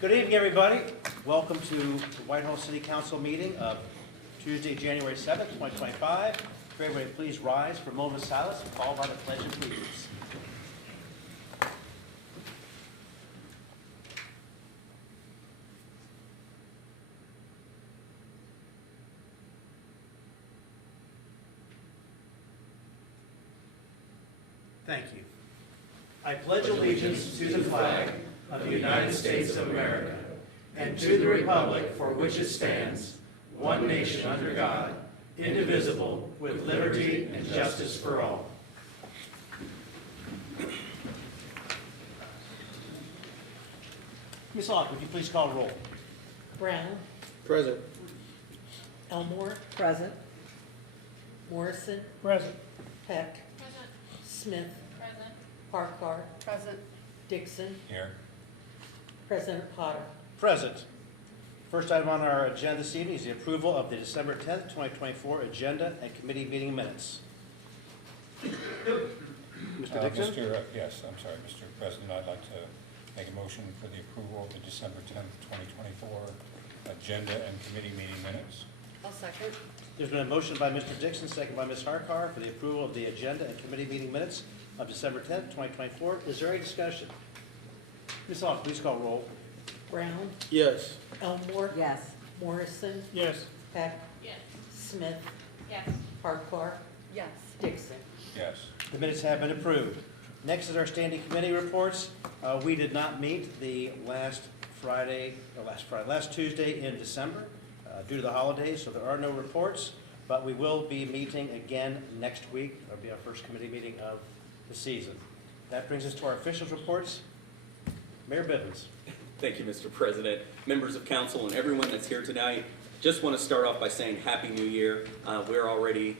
Good evening, everybody. Welcome to the Whitehall City Council meeting of Tuesday, January 7th, 2025. If everybody please rise for a moment of silence, followed by the Pledge of Allegiance. Thank you. I pledge allegiance to the flag of the United States of America and to the republic for which it stands, one nation under God, indivisible, with liberty and justice for all. Ms. Locke, would you please call roll? Brown. Present. Elmore. Present. Morrison. Present. Peck. Present. Smith. Present. Harkar. Present. Dixon. Here. President Potter. Present. First item on our agenda this evening is the approval of the December 10th, 2024 agenda and committee meeting minutes. Mr. Dixon? Yes, I'm sorry, Mr. President, I'd like to make a motion for the approval of the December 10th, 2024 agenda and committee meeting minutes. I'll second. There's been a motion by Mr. Dixon, second by Ms. Harkar for the approval of the agenda and committee meeting minutes of December 10th, 2024. Is there any discussion? Ms. Locke, please call roll. Brown. Yes. Elmore. Yes. Morrison. Yes. Peck. Yes. Smith. Yes. Harkar. Yes. Dixon. Yes. The minutes have been approved. Next is our standing committee reports. We did not meet the last Tuesday in December due to the holidays, so there are no reports, but we will be meeting again next week. That'll be our first committee meeting of the season. That brings us to our officials' reports. Mayor Bivens. Thank you, Mr. President, members of council, and everyone that's here tonight. Just want to start off by saying Happy New Year. We're already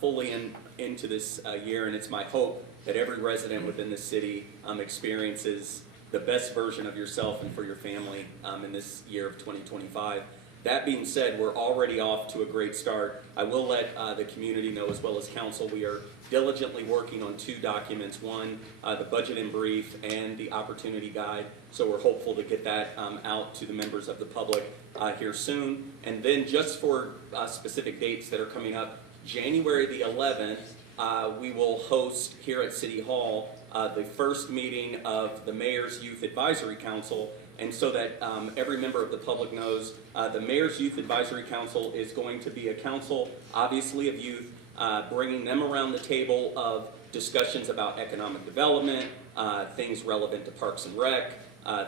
fully into this year, and it's my hope that every resident within the city experiences the best version of yourself and for your family in this year of 2025. That being said, we're already off to a great start. I will let the community know, as well as council, we are diligently working on two documents. One, the budget in brief and the opportunity guide. So we're hopeful to get that out to the members of the public here soon. And then just for specific dates that are coming up, January the 11th, we will host here at City Hall the first meeting of the Mayor's Youth Advisory Council. And so that every member of the public knows, the Mayor's Youth Advisory Council is going to be a council, obviously, of youth, bringing them around the table of discussions about economic development, things relevant to Parks and Rec,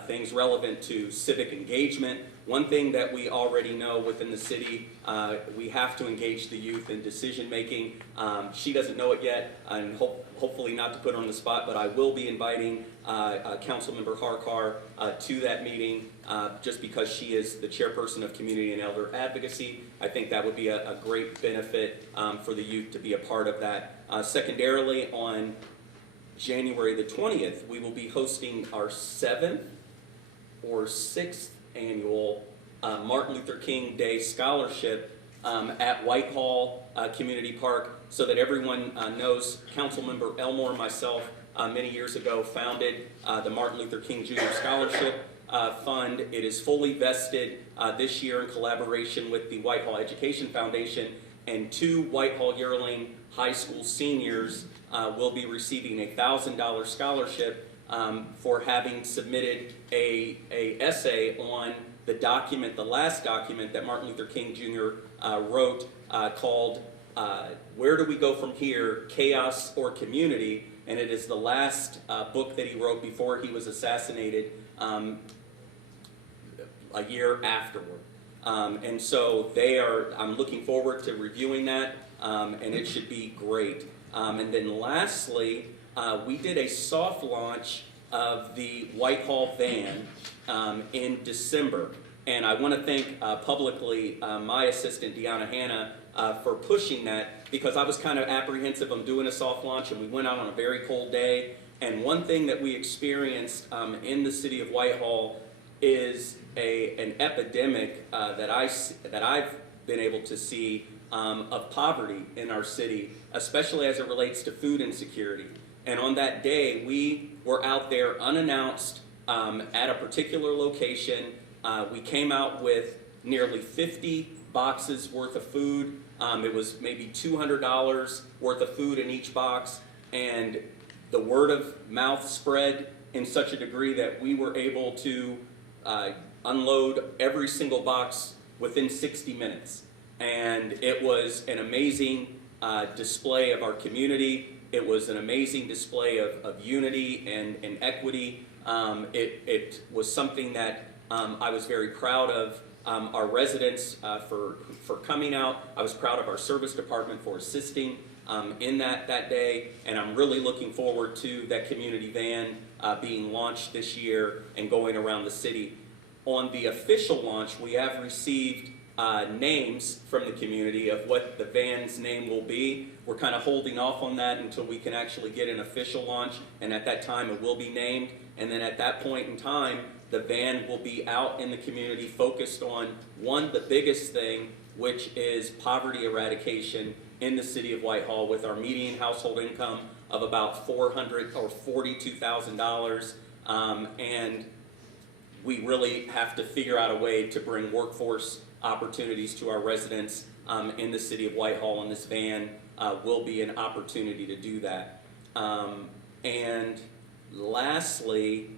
things relevant to civic engagement. One thing that we already know within the city, we have to engage the youth in decision making. She doesn't know it yet, and hopefully not to put her on the spot, but I will be inviting Councilmember Harkar to that meeting just because she is the chairperson of Community and Elder Advocacy. I think that would be a great benefit for the youth to be a part of that. Secondarily, on January the 20th, we will be hosting our 7th or 6th annual Martin Luther King Day Scholarship at Whitehall Community Park, so that everyone knows. Councilmember Elmore and myself many years ago founded the Martin Luther King Jr. Scholarship Fund. It is fully vested this year in collaboration with the Whitehall Education Foundation, and 2 Whitehall Yearling High School seniors will be receiving a $1,000 scholarship for having submitted a essay on the document, the last document that Martin Luther King Jr. Wrote called Where Do We Go From Here, Chaos or Community? And it is the last book that he wrote before he was assassinated a year afterward. And so I'm looking forward to reviewing that, and it should be great. And then lastly, we did a soft launch of the Whitehall van in December. And I want to thank publicly my assistant, Deanna Hanna, for pushing that, because I was kind of apprehensive of doing a soft launch, and we went out on a very cold day. And one thing that we experienced in the city of Whitehall is an epidemic that I've been able to see of poverty in our city, especially as it relates to food insecurity. And on that day, we were out there unannounced at a particular location. We came out with nearly 50 boxes worth of food. It was maybe $200 worth of food in each box, and the word of mouth spread in such a degree that we were able to unload every single box within 60 minutes. And it was an amazing display of our community. It was an amazing display of unity and equity. It was something that I was very proud of our residents for coming out. I was proud of our service department for assisting in that day, and I'm really looking forward to that community van being launched this year and going around the city. On the official launch, we have received names from the community of what the van's name will be. We're kind of holding off on that until we can actually get an official launch, and at that time it will be named. And then at that point in time, the van will be out in the community focused on the biggest thing, which is poverty eradication in the city of Whitehall, with our median household income of about $400 or $42,000. And we really have to figure out a way to bring workforce opportunities to our residents in the city of Whitehall, and this van will be an opportunity to do that. And lastly,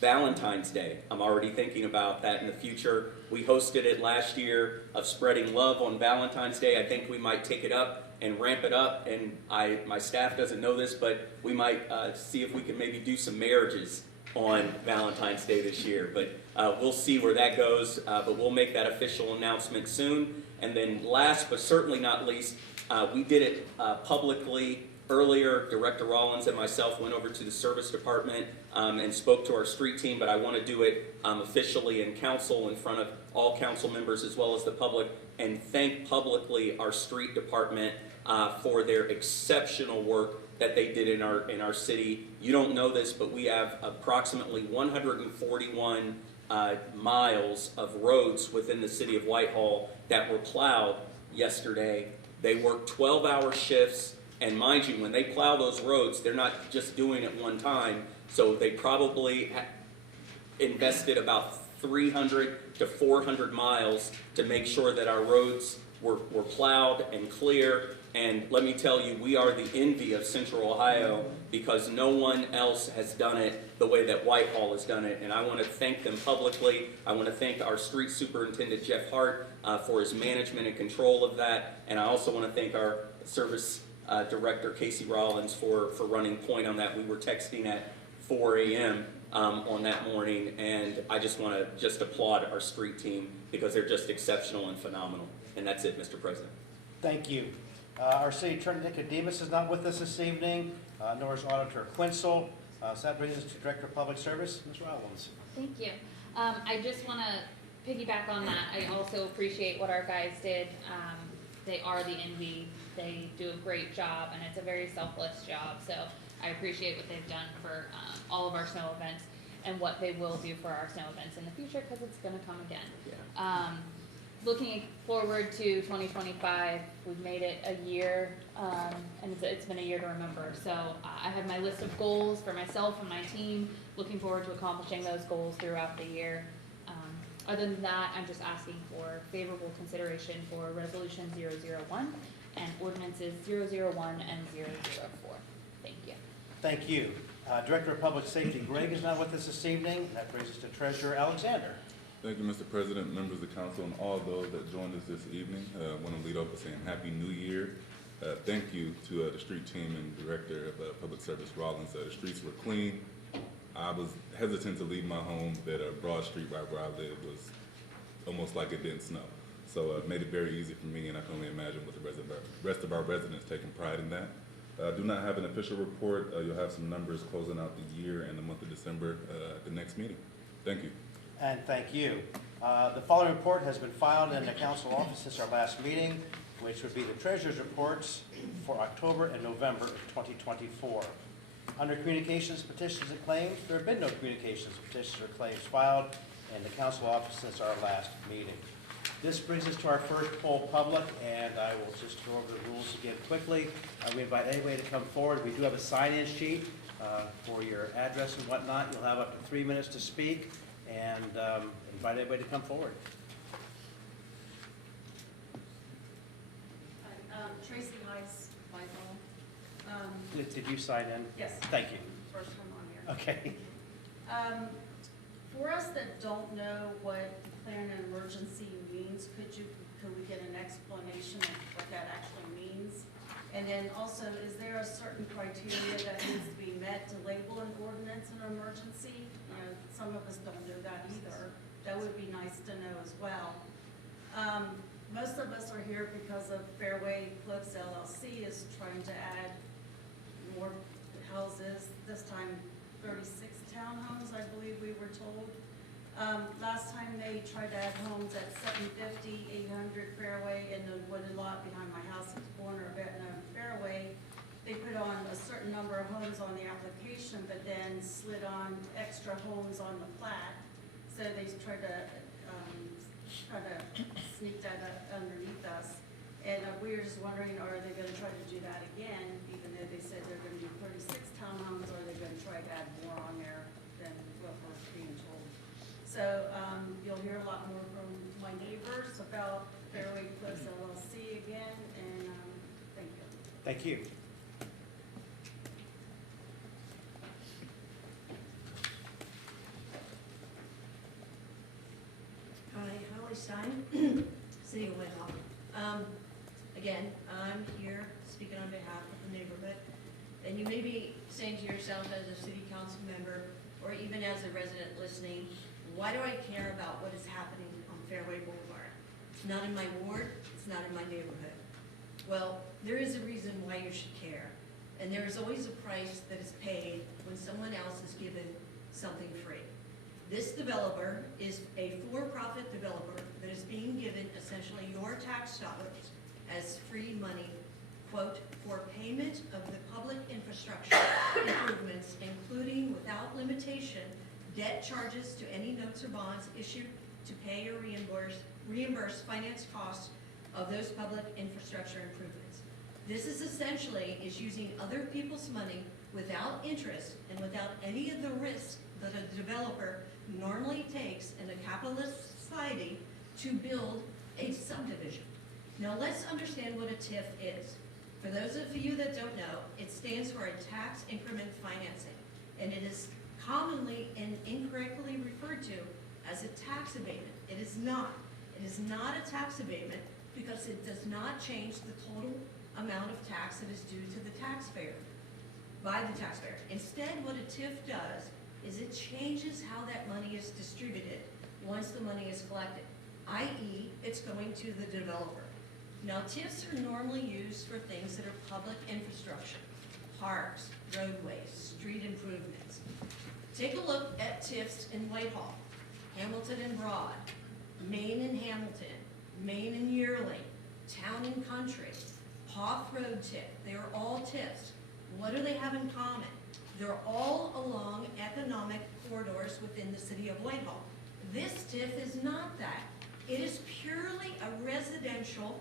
Valentine's Day. I'm already thinking about that in the future. We hosted it last year of spreading love on Valentine's Day. I think we might take it up and ramp it up, and my staff doesn't know this, but we might see if we can maybe do some marriages on Valentine's Day this year. But we'll see where that goes, but we'll make that official announcement soon. And then last but certainly not least, we did it publicly earlier. Director Rollins and myself went over to the service department and spoke to our street team, but I want to do it officially in council, in front of all council members as well as the public, and thank publicly our street department for their exceptional work that they did in our city. You don't know this, but we have approximately 141 miles of roads within the city of Whitehall that were plowed yesterday. They worked 12-hour shifts. And mind you, when they plow those roads, they're not just doing it one time. So they probably invested about 300 to 400 miles to make sure that our roads were plowed and clear. And let me tell you, we are the envy of Central Ohio, because no one else has done it the way that Whitehall has done it. And I want to thank them publicly. I want to thank our street superintendent, Jeff Hart, for his management and control of that. And I also want to thank our service Director Casey Rollins for running point on that. We were texting at 4 a.m. On that morning, and I just want to applaud our street team, because they're just exceptional and phenomenal. And that's it, Mr. President. Thank you. Our city attorney Nicodemus is not with us this evening, nor is Auditor Quinsel. So that brings us to Director of Public Service, Ms. Rollins. Thank you. I just want to piggyback on that. I also appreciate what our guys did. They are the envy. They do a great job, and it's a very selfless job. So I appreciate what they've done for all of our snow events, and what they will do for our snow events in the future, because it's going to come again. Yeah. Looking forward to 2025, we've made it a year, and it's been a year to remember. So I have my list of goals for myself and my team, looking forward to accomplishing those goals throughout the year. Other than that, I'm just asking for favorable consideration for Resolution 001 and Ordinances 001 and 004. Thank you. Thank you. Director of Public Safety Greg is not with us this evening. That brings us to Treasurer Alexander. Thank you, Mr. President, members of the council, and all those that joined us this evening. I want to lead off by saying Happy New Year. Thank you to the street team and Director of Public Service Rollins. The streets were clean. I was hesitant to leave my home, that Broad Street right where I live was almost like it didn't snow. So it made it very easy for me, and I can only imagine with the rest of our residents taking pride in that. I do not have an official report. You'll have some numbers closing out the year and the month of December at the next meeting. Thank you. And thank you. The following report has been filed in the council office since our last meeting, which would be the treasurer's reports for October and November of 2024. Under communications, petitions, and claims, there have been no communications, petitions, or claims filed in the council office since our last meeting. This brings us to our first poll public, and I will just go over the rules again quickly. We invite anybody to come forward. We do have a sign-in sheet for your address and whatnot. You'll have up to 3 minutes to speak, and invite everybody to come forward. Hi, Tracy Weiss, Whitehall. Did you sign in? Yes, Thank you. first one on here. Okay. For us that don't know what declaring an emergency means, could we get an explanation of what that actually means? And then also, is there a certain criteria that needs to be met to label an ordinance an emergency? You know, some of us don't know that either. That would be nice to know as well. Most of us are here because of Fairway Cliffs LLC is trying to add more houses, this time 36 townhomes, I believe we were told. Last time they tried to add homes at 750, 800 Fairway, and the wooded lot behind my house at the corner of Etna and Fairway. They put on a certain number of homes on the application, but then slid on extra homes on the plat. So they tried to sneak that up underneath us. And we were just wondering, are they gonna try to do that again, even though they said they're gonna do 36 townhomes, or are they gonna try to add more on there than what we're being told? So, you'll hear a lot more from my neighbors about Fairway Cliffs LLC again, and, thank you. Thank you. Hi, Holly Stein, City of Whitehall. Again, I'm here speaking on behalf of the neighborhood, and you may be saying to yourself as a city council member, or even as a resident listening, why do I care about what is happening on Fairway Boulevard? It's not in my ward, it's not in my neighborhood. Well, there is a reason why you should care, and there is always a price that is paid when someone else is given something free. This developer is a for-profit developer that is being given essentially your tax dollars as free money, quote, for payment of the public infrastructure improvements, including without limitation, debt charges to any notes or bonds issued to pay or reimburse finance costs of those public infrastructure improvements. This is essentially using other people's money without interest and without any of the risk that a developer normally takes in a capitalist society to build a subdivision. Now let's understand what a TIF is. For those of you that don't know, it stands for a tax increment financing, and it is commonly and incorrectly referred to as a tax abatement. It is not. It is not a tax abatement because it does not change the total amount of tax that is due to the taxpayer, by the taxpayer. Instead, what a TIF does is it changes how that money is distributed once the money is collected, i.e. it's going to the developer. Now, TIFs are normally used for things that are public infrastructure, parks, roadways, street improvements. Take a look at TIFs in Whitehall, Hamilton and Broad, Main and Hamilton, Main and Yearling, Town and Country, Hoff Road TIF. They are all TIFs. What do they have in common? They're all along economic corridors within the city of Whitehall. This TIF is not that. It is purely a residential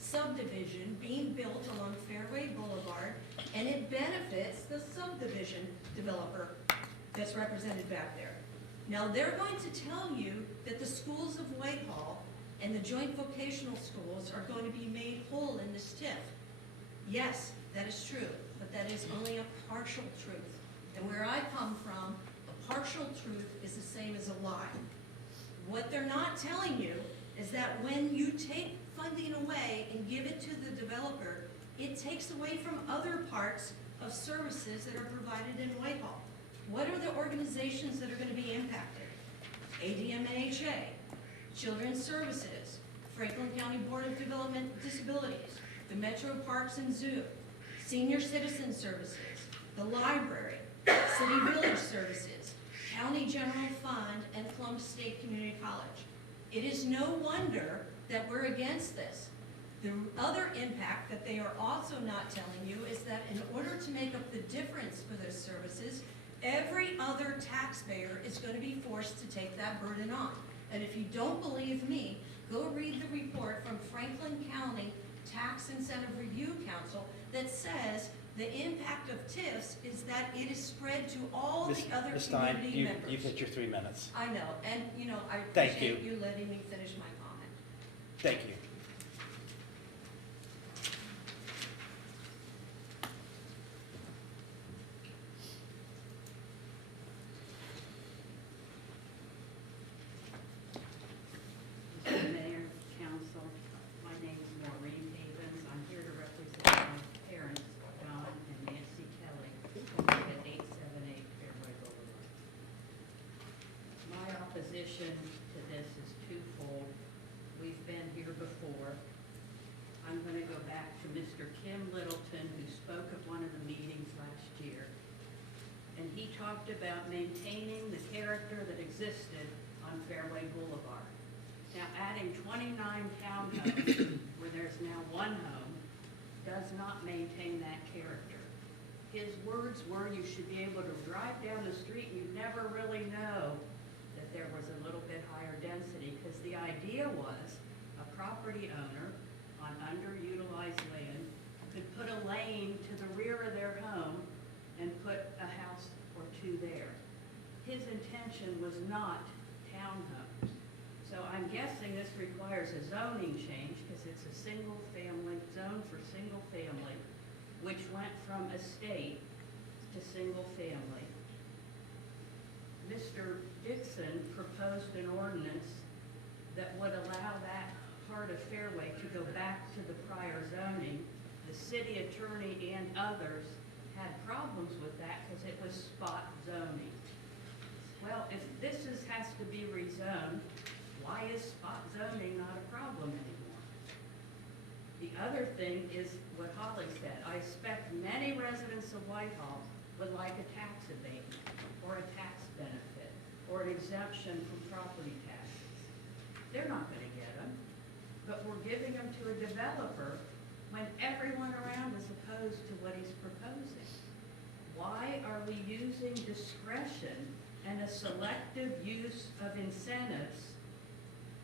subdivision being built along Fairway Boulevard, and it benefits the subdivision developer that's represented back there. Now, they're going to tell you that the schools of Whitehall and the joint vocational schools are going to be made whole in this TIF. Yes, that is true, but that is only a partial truth. And where I come from, a partial truth is the same as a lie. What they're not telling you is that when you take funding away and give it to the developer, it takes away from other parts of services that are provided in Whitehall. What are the organizations that are going to be impacted? ADMAHA, Children's Services, Franklin County Board of Development Disabilities, the Metro Parks and Zoo, Senior Citizen Services, the library, City Village Services, County General Fund, and Columbus State Community College. It is no wonder that we're against this. The other impact that they are also not telling you is that in order to make up the difference for those services, every other taxpayer is going to be forced to take that burden on. And if you don't believe me, go read the report from Franklin County Tax Incentive Review Council that says The impact of TIFs is that it is spread to all the other Ms. Stein, community members. you've hit your 3 minutes. I know, and, you know, I Thank appreciate you letting me finish my comment. Thank you. Mr. Mayor, Council, my name is Maureen Havens. I'm here to represent my parents, Don and Nancy Kelly, who live at 878 Fairway Boulevard. My opposition to this is twofold. We've been here before. I'm going to go back to Mr. Kim Littleton, who spoke at one of the meetings last year. And he talked about maintaining the character that existed on Fairway Boulevard. Now, adding 29 townhomes, where there's now one home, does not maintain that character. His words were, you should be able to drive down the street and you'd never really know that there was a little bit higher density, because the idea was a property owner on underutilized land could put a lane to the rear of their home and put a house or two there. His intention was not townhomes. So I'm guessing this requires a zoning change, because it's a single-family, zone for single-family, which went from estate to single-family. Mr. Dixon proposed an ordinance that would allow that part of Fairway to go back to the prior zoning. The city attorney and others had problems with that because it was spot zoning. Well, if this has to be rezoned, why is spot zoning not a problem anymore? The other thing is what Holly said. I expect many residents of Whitehall would like a tax abatement or a tax benefit or an exemption from property taxes. They're not going to get them, but we're giving them to a developer when everyone around is opposed to what he's proposing. Why are we using discretion and a selective use of incentives?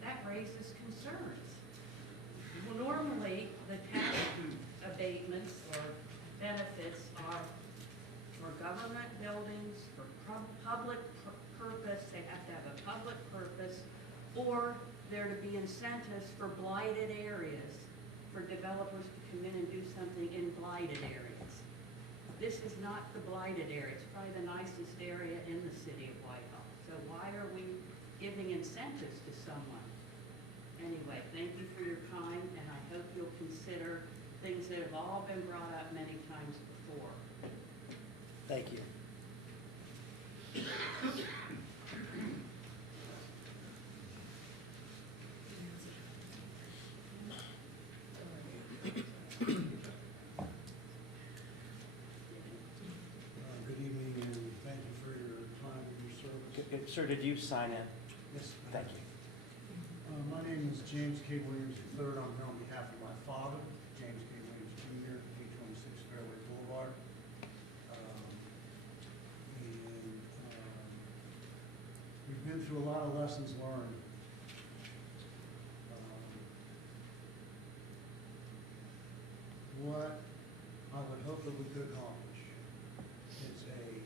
That raises concerns. Well, normally, the tax abatements or benefits are for government buildings, for public purpose, they have to have a public purpose, or there to be incentives for blighted areas, for developers to come in and do something in blighted areas. This is not the blighted area. It's probably the nicest area in the city of Whitehall. So why are we giving incentives to someone? Anyway, thank you for your time, and I hope you'll consider things that have all been brought up many times before. Thank you. Good evening, and thank you for your time and your service. Sir, did you sign in? Yes. Thank you. My name is James K. Williams III. I'm here on behalf of my father, James K. Williams Jr., 826 Fairway Boulevard. We've been through a lot of lessons learned. What I would hope that we could accomplish is a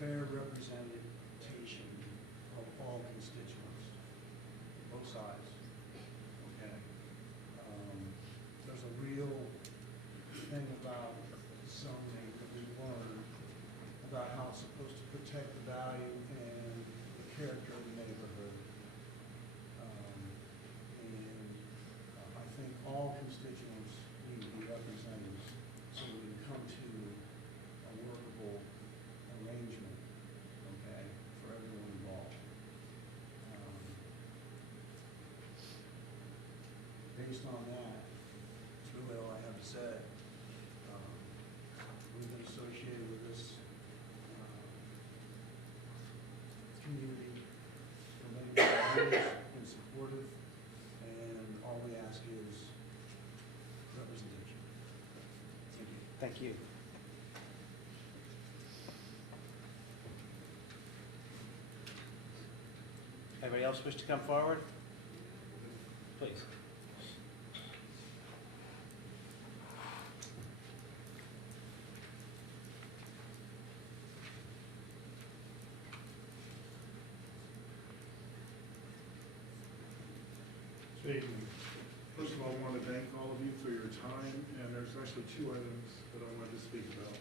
fair representation of all constituents, both sides, okay? There's a real thing about zoning that we learned about how it's supposed to protect the value and the character of the neighborhood. I think all constituents need to be represented so we can come to a workable arrangement, okay, for everyone involved. Based on that, that's really all I have to say. We've been associated with this community for many years, been supportive, and all we ask is representation. Thank you. Thank you. Anybody else wish to come forward? Please. Good evening. First of all, I want to thank all of you for your time, and there's actually two items that I wanted to speak about.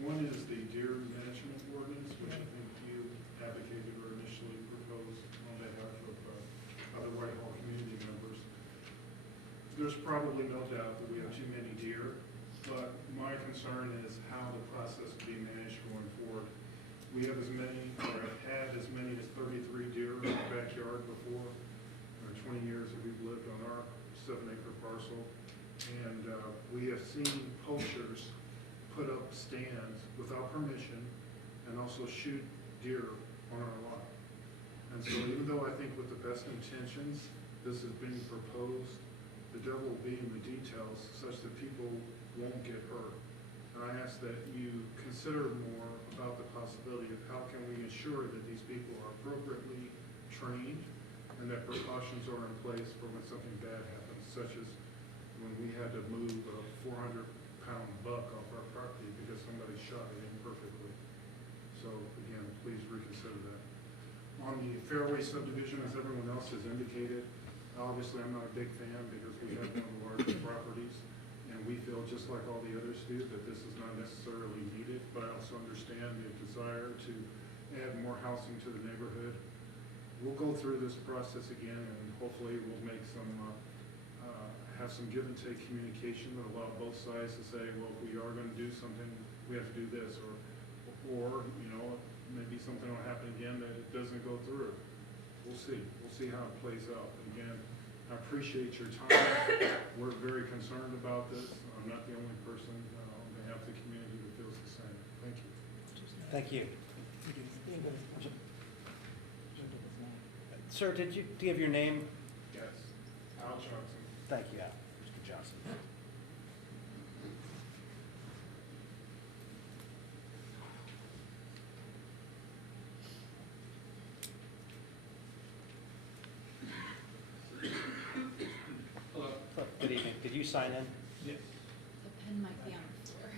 One is the deer management ordinance, which I think you advocated or initially proposed on behalf of other Whitehall community members. There's probably no doubt that we have too many deer, but my concern is how the process will be managed going forward. We have as many, or have had as many as 33 deer in our backyard before. 20 years that we've lived on our 7-acre parcel, and we have seen poachers put up stands without permission and also shoot deer on our lot. And so even though I think with the best intentions this is being proposed, the devil will be in the details such that people won't get hurt. And I ask that you consider more about the possibility of how can we ensure that these people are appropriately trained and that precautions are in place for when something bad happens, such as when we had to move a 400-pound buck off our property because somebody shot it imperfectly. So again, please reconsider that. On the Fairway subdivision, as everyone else has indicated, obviously I'm not a big fan because we have one of the largest properties, and we feel just like all the others do that this is not necessarily needed, but I also understand the desire to add more housing to the neighborhood. We'll go through this process again, and hopefully we'll make some, have some give and take communication that allow both sides to say, well, if we are going to do something, we have to do this, or you know, maybe something will happen again that it doesn't go through. We'll see. We'll see how it plays out. Again, I appreciate your time. We're very concerned about this. I'm not the only person on behalf of the community that feels the same. Thank you. Thank you. Sir, did you give your name? Yes. Al Johnson. Thank you, Al. Mr. Johnson. Hello. Good evening. Did you sign in? Yes. The pen might be on the floor.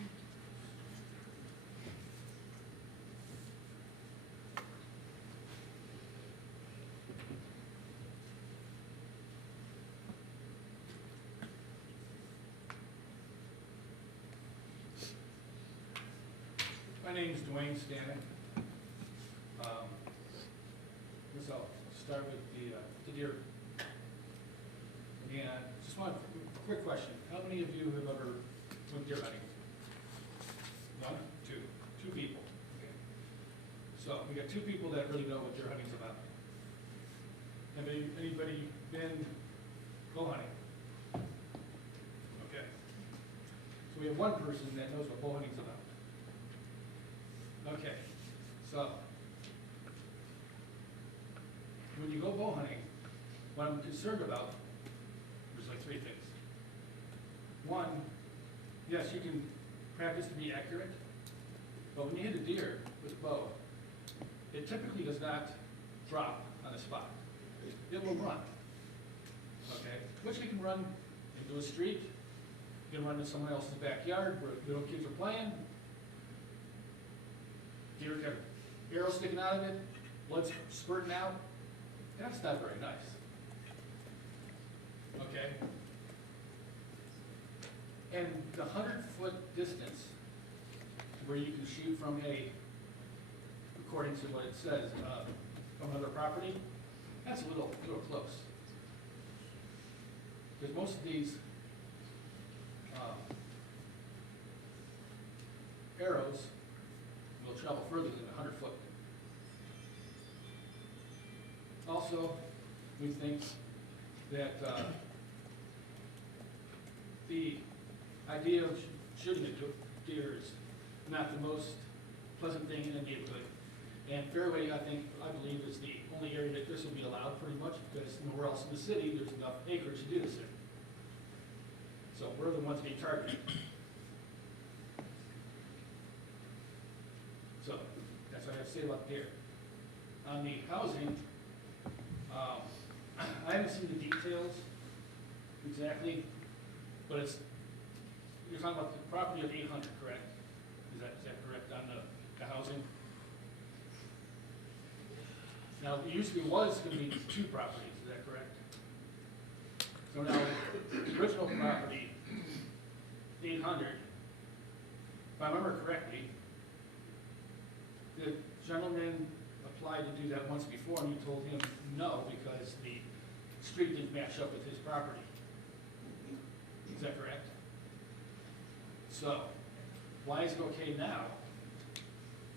My name is Dwayne Stanek. Guess I'll start with the deer. And just one quick question. How many of you have ever went deer hunting? One? Two people. Okay. So we got two people that really know what deer hunting's about. Have anybody been bow hunting? Okay. So we have one person that knows what bow hunting's about. Okay, so when you go bow hunting, what I'm concerned about, there's like three things. One, yes, you can practice to be accurate, but when you hit a deer with a bow, it typically does not drop on the spot. It will run, okay? Which you can run into a street, you can run in someone else's backyard where little kids are playing. Deer have arrows sticking out of it, blood's spurting out. That's not very nice. Okay? And the 100-foot distance where you can shoot from according to what it says, from another property, that's a little close. Because most of these arrows will travel further than 100 foot. Also, we think that the idea of shooting a deer is not the most pleasant thing in a neighborhood. And Fairway, I believe, is the only area that this will be allowed pretty much because nowhere else in the city there's enough acreage to do this in. So we're the ones being targeted. So that's what I have to say about deer. On the housing, I haven't seen the details exactly, but you're talking about the property of 800, correct? Is that correct on the housing? Now, it usually was going to be two properties, is that correct? So now, original property, 800, if I remember correctly, the gentleman applied to do that once before, and you told him no, because the street didn't match up with his property. Is that correct? So, why is it okay now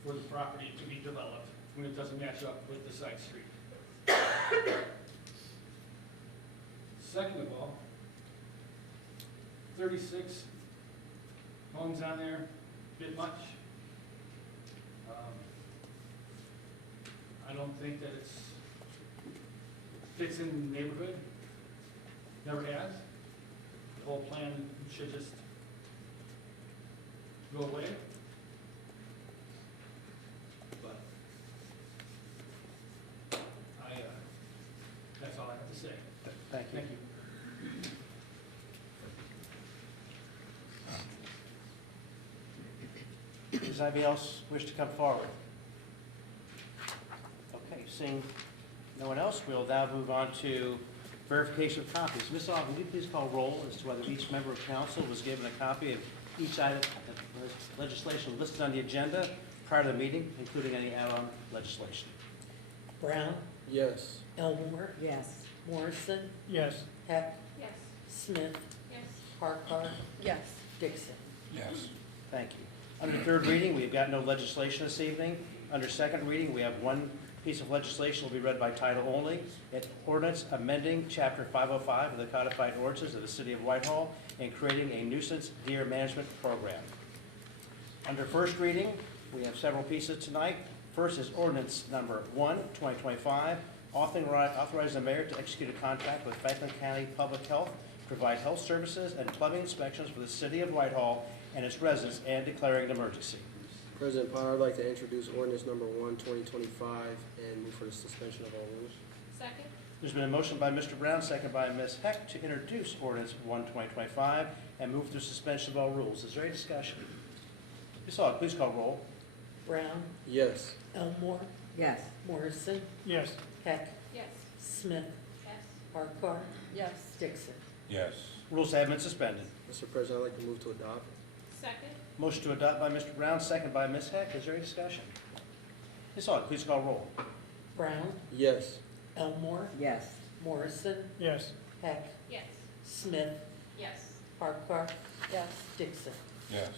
for the property to be developed when it doesn't match up with the side street? Second of all, 36 homes on there, bit much. I don't think that it's fits in the neighborhood. Never has. The whole plan should just go away. But that's all I have to say. Thank you. Thank you. Does anybody else wish to come forward? Okay, seeing no one else, we'll now move on to verification of copies. Ms. Aug, would you please call roll as to whether each member of council was given a copy of each item of legislation listed on the agenda prior to the meeting, including any add-on legislation? Brown, Yes. Elmore, Yes. Morrison, Yes. Heck, Yes. Smith, Yes. Farquhar, Yes. Dixon. Yes. Thank you. Under third reading, we've got no legislation this evening. Under second reading, we have one piece of legislation will be read by title only. It's ordinance amending Chapter 505 of the codified ordinances of the City of Whitehall and creating a nuisance deer management program. Under first reading, we have several pieces tonight. First is ordinance number 1, 2025, authorizing the mayor to execute a contract with Franklin County Public Health, provide health services and plumbing inspections for the City of Whitehall and its residents, and declaring an emergency. President Potter, I'd like to introduce ordinance number 1, 2025, and move for the suspension of all rules. Second? There's been a motion by Mr. Brown, second by Ms. Heck, to introduce ordinance 1, 2025, and move through suspension of all rules. Is there any discussion? Ms. Aug, please call roll. Brown, Yes. Elmore, Yes. Morrison, Yes. Heck, Yes. Smith, Yes. Farquhar, Yes. Dixon. Yes. Rules have been suspended. Mr. President, I'd like to move to adopt. Second? Motion to adopt by Mr. Brown, second by Ms. Heck. Is there any discussion? Ms. Aug, please call roll. Brown, Yes. Elmore, Yes. Morrison, Yes. Heck, Yes. Smith, Yes. Farquhar, yes, Dixon. Yes.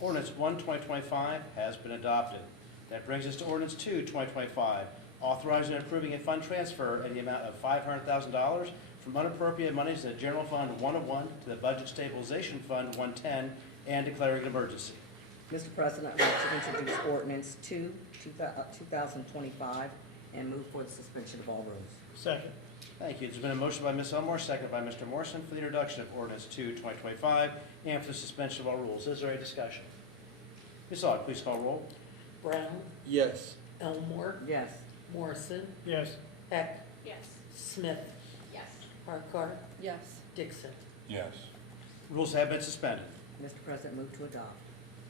Ordinance 1, 2025 has been adopted. That brings us to ordinance 2, 2025, authorizing and approving a fund transfer in the amount of $500,000 from unappropriated monies in the General Fund 101 to the Budget Stabilization Fund 110, and declaring an emergency. Mr. President, I'd like to introduce ordinance 2, 2025, and move for the suspension of all rules. Second. Thank you. There's been a motion by Ms. Elmore, second by Mr. Morrison for the introduction of ordinance 2, 2025, and for the suspension of all rules. Is there any discussion? Ms. Aug, please call roll. Brown, Yes. Elmore, Yes. Morrison, Yes. Heck, Yes. Smith, Yes. Farquhar, yes, Dixon. Yes. Rules have been suspended. Mr. President, move to adopt.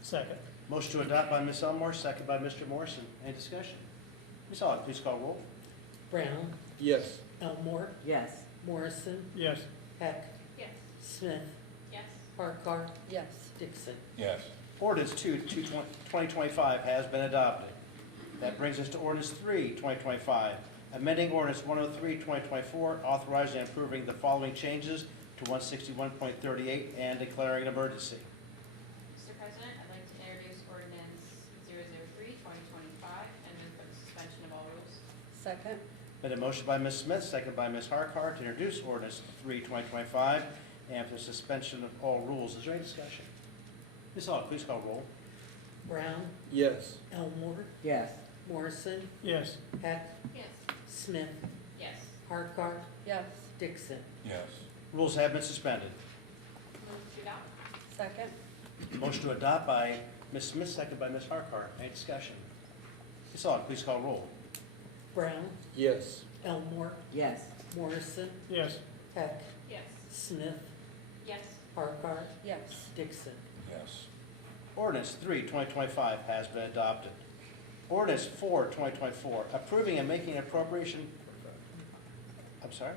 Second. Motion to adopt by Ms. Elmore, second by Mr. Morrison. Any discussion? Ms. Aug, please call roll. Brown, Yes. Elmore, Yes. Morrison, Yes. Heck, Yes. Smith, Yes. Farquhar, yes, Dixon. Yes. Ordinance 2, 2025 has been adopted. That brings us to ordinance 3, 2025, amending ordinance 103, 2024, authorizing and approving the following changes to 161.38 and declaring an emergency. Mr. President, I'd like to introduce ordinance 003, 2025, and move for the suspension of all rules. Second. Been a motion by Ms. Smith, second by Ms. Harkar to introduce ordinance 3, 2025, and for suspension of all rules. Is there any discussion? Ms. Aug, please call roll. Brown, Yes. Elmore, Yes. Morrison, Yes. Heck, Yes. Smith, Yes. Farquhar, yes, Dixon. Yes. Rules have been suspended. Move to adopt. Second. Motion to adopt by Ms. Smith, second by Ms. Harkar. Any discussion? Ms. Aug, please call roll. Brown, Yes. Elmore, Yes. Morrison, Yes. Heck, Yes. Smith, Yes. Farquhar, yes, Dixon. Yes. Ordinance 3, 2025 has been adopted. Ordinance 4, 2024, approving and making an appropriation, I'm sorry?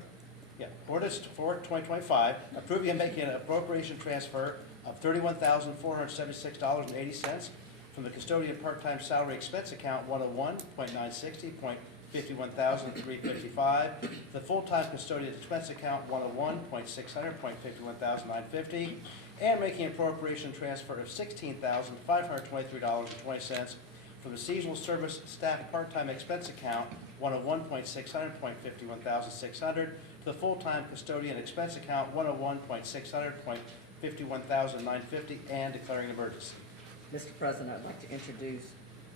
Ordinance for 2025, approving and making an appropriation transfer of $31,476.80 from the custodian part-time salary expense account 101.960.51,355 to the full-time custodian expense account 101.600.51,950, and making an appropriation transfer of $16,523.20 from the seasonal service staff part-time expense account 101.600.51,600 to the full-time custodian expense account 101.600.51,950 and declaring an emergency. Mr. President, I'd like to introduce